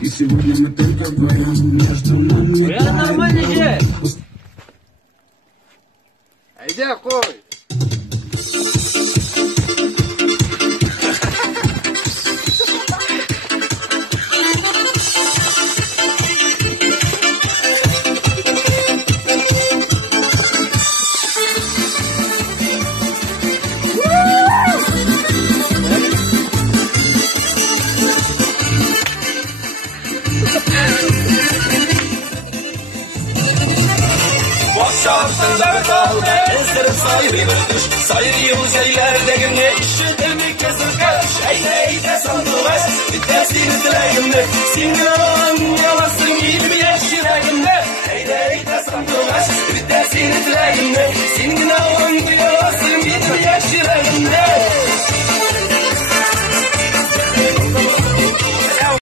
И сегодня мы только вдвоем. Между нами Я нормально же. Иди, кой. Şartında kaldı, ezberim sahibi bir düş. Sayıyoruz ellerdekine, işitilmek kesilmez. Eyleyde sandılar, bitmesini dileğimde. Sinan yalasın gibi yeşileğimde. Eyleyde sandılar, bitmesini dileğimde. Sinan yalasın gibi yeşileğimde.